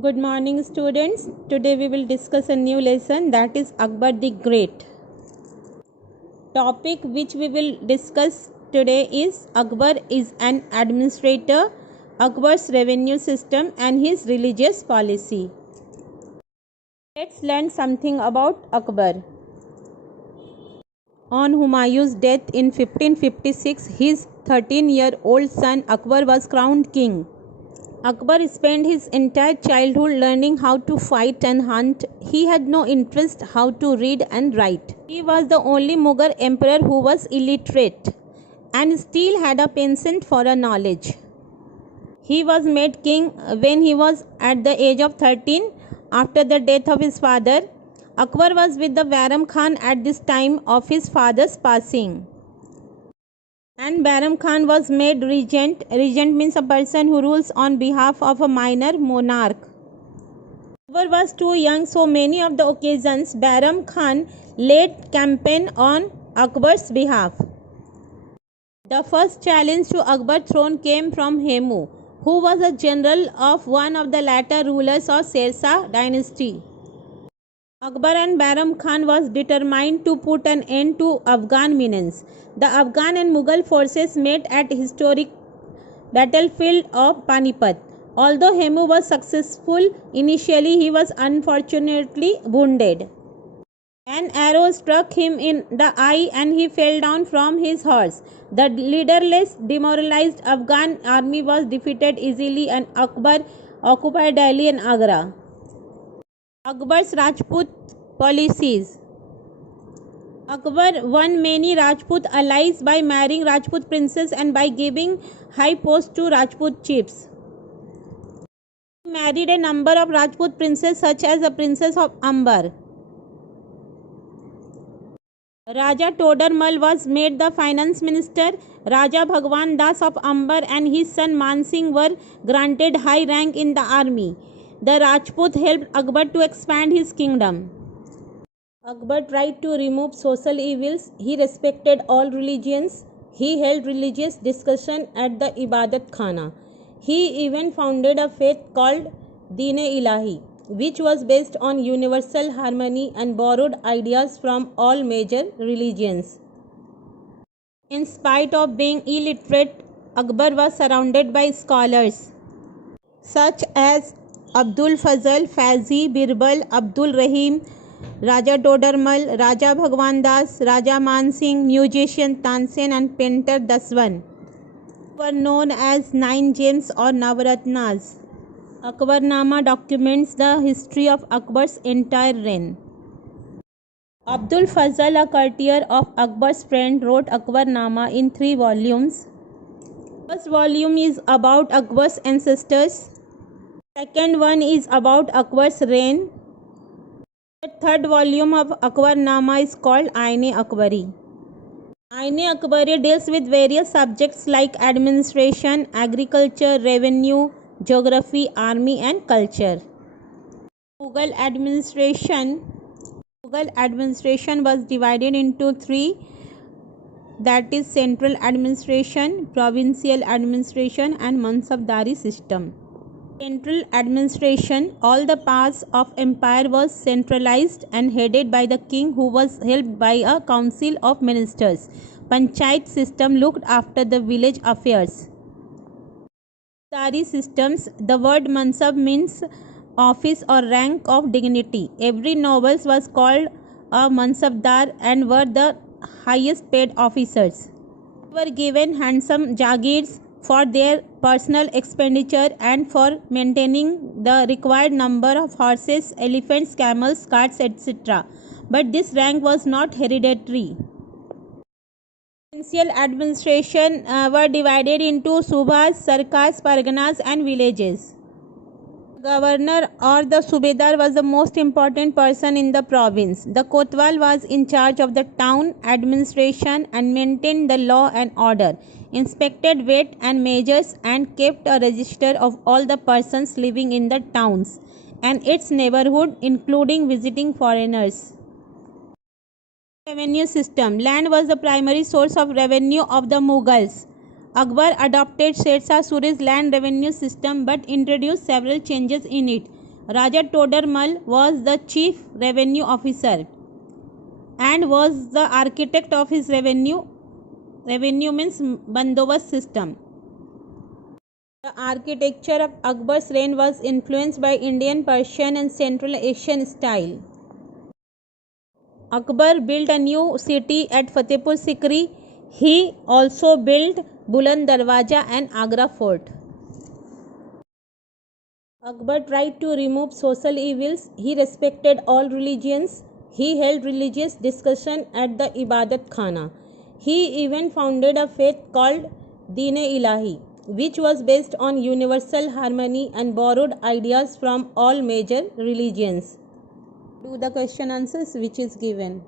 Good morning, students. Today we will discuss a new lesson, that is Akbar the Great. Topic which we will discuss today is Akbar is an administrator, Akbar's revenue system and his religious policy. Let's learn something about Akbar. On Humayun's death in 1556, his 13-year-old son Akbar was crowned king. Akbar spent his entire childhood learning how to fight and hunt. He had no interest how to read and write. He was the only Mughal emperor who was illiterate and still had a penchant for a knowledge. He was made king when he was at the age of 13 after the death of his father. Akbar was with the Bayram Khan at this time of his father's passing. And Bayram Khan was made regent. Regent means a person who rules on behalf of a minor monarch. Akbar was too young, so many of the occasions Bayram Khan led campaign on Akbar's behalf. The first challenge to Akbar's throne came from Hemu, who was a general of one of the latter rulers of Sher Shah dynasty. Akbar and Bayram Khan was determined to put an end to Afghan menace. The Afghan and Mughal forces met at historic battlefield of Panipat. Although Hemu was successful initially, he was unfortunately wounded. An arrow struck him in the eye and he fell down from his horse. The leaderless, demoralized Afghan army was defeated easily and Akbar occupied Delhi and Agra. Akbar's Rajput policies. Akbar won many Rajput allies by marrying Rajput princes and by giving high posts to Rajput chiefs. He married a number of Rajput princes such as the Princess of Amber. Raja Todarmal was made the finance minister. Raja Bhagwan Das of Amber and his son Mansingh were granted high rank in the army. The Rajput helped Akbar to expand his kingdom. Akbar tried to remove social evils. He respected all religions. He held religious discussion at the Ibadat Khana. He even founded a faith called Deen-e-Ilahi, which was based on universal harmony and borrowed ideas from all major religions. In spite of being illiterate, Akbar was surrounded by scholars such as Abdul Fazl, Faizi, Birbal, Abdul Rahim, Raja Todarmal, Raja Bhagwan Das, Raja Mansingh, musician Tansen and painter Daswan were known as Nine Gems or Navaratnas. Akbarnama documents the history of Akbar's entire reign. Abdul Fazl, a courtier of Akbar's friend, wrote Akbarnama in 3 volumes. First volume is about Akbar's ancestors. Second one is about Akbar's reign. The third volume of Akbarnama is called Ain-e-Akbari. Ain-e-Akbari deals with various subjects like administration, agriculture, revenue, geography, army and culture. Mughal administration was divided into 3, that is central administration, provincial administration and mansabdari system. Central administration, all the powers of empire was centralized and headed by the king who was helped by a council of ministers. Panchayat system looked after the village affairs. Mansabdari systems, the word mansab means office or rank of dignity. Every noble was called a mansabdar and were the highest paid officers. They were given handsome jagirs for their personal expenditure and for maintaining the required number of horses, elephants, camels, carts, etc. But this rank was not hereditary. Provincial administration were divided into subhas, sarkars, parganas and villages. The governor or the subedar was the most important person in the province. The kotwal was in charge of the town administration and maintained the law and order, inspected weight and measures and kept a register of all the persons living in the towns and its neighborhood, including visiting foreigners. Revenue system. Land was the primary source of revenue of the Mughals. Akbar adopted Sher Shah Suri's land revenue system but introduced several changes in it. Raja Todarmal was the chief revenue officer and was the architect of his revenue means bandobast system. The architecture of Akbar's reign was influenced by Indian, Persian and Central Asian style. Akbar built a new city at Fatehpur Sikri. He also built Buland Darwaja and Agra Fort. Akbar tried to remove social evils. He respected all religions. He held religious discussion at the Ibadat Khana. He even founded a faith called Deen-e-Ilahi, which was based on universal harmony and borrowed ideas from all major religions. Do the question answers which is given.